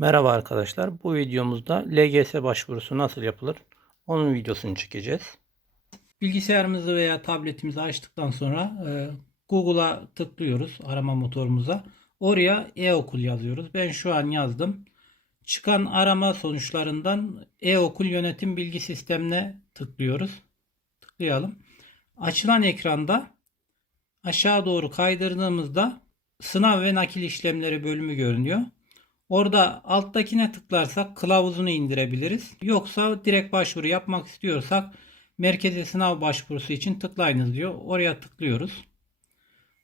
Merhaba arkadaşlar. Bu videomuzda LGS başvurusu nasıl yapılır? Onun videosunu çekeceğiz. Bilgisayarımızı veya tabletimizi açtıktan sonra e, Google'a tıklıyoruz arama motorumuza. Oraya e-okul yazıyoruz. Ben şu an yazdım. Çıkan arama sonuçlarından e-okul yönetim bilgi sistemine tıklıyoruz. Tıklayalım. Açılan ekranda aşağı doğru kaydırdığımızda sınav ve nakil işlemleri bölümü görünüyor. Orada alttakine tıklarsak kılavuzunu indirebiliriz. Yoksa direkt başvuru yapmak istiyorsak merkezi sınav başvurusu için tıklayınız diyor. Oraya tıklıyoruz.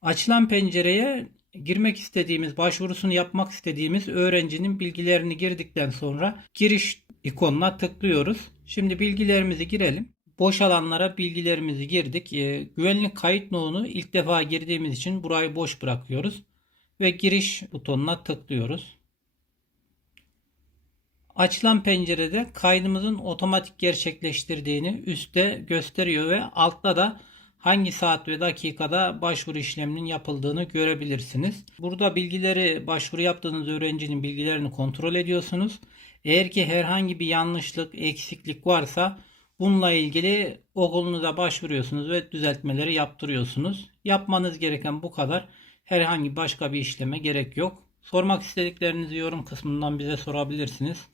Açılan pencereye girmek istediğimiz, başvurusunu yapmak istediğimiz öğrencinin bilgilerini girdikten sonra giriş ikonuna tıklıyoruz. Şimdi bilgilerimizi girelim. Boş alanlara bilgilerimizi girdik. Ee, güvenlik kayıt no'unu ilk defa girdiğimiz için burayı boş bırakıyoruz. Ve giriş butonuna tıklıyoruz. Açılan pencerede kaydımızın otomatik gerçekleştirdiğini üstte gösteriyor ve altta da hangi saat ve dakikada başvuru işleminin yapıldığını görebilirsiniz. Burada bilgileri başvuru yaptığınız öğrencinin bilgilerini kontrol ediyorsunuz. Eğer ki herhangi bir yanlışlık, eksiklik varsa bununla ilgili okulunuza başvuruyorsunuz ve düzeltmeleri yaptırıyorsunuz. Yapmanız gereken bu kadar. Herhangi başka bir işleme gerek yok. Sormak istediklerinizi yorum kısmından bize sorabilirsiniz.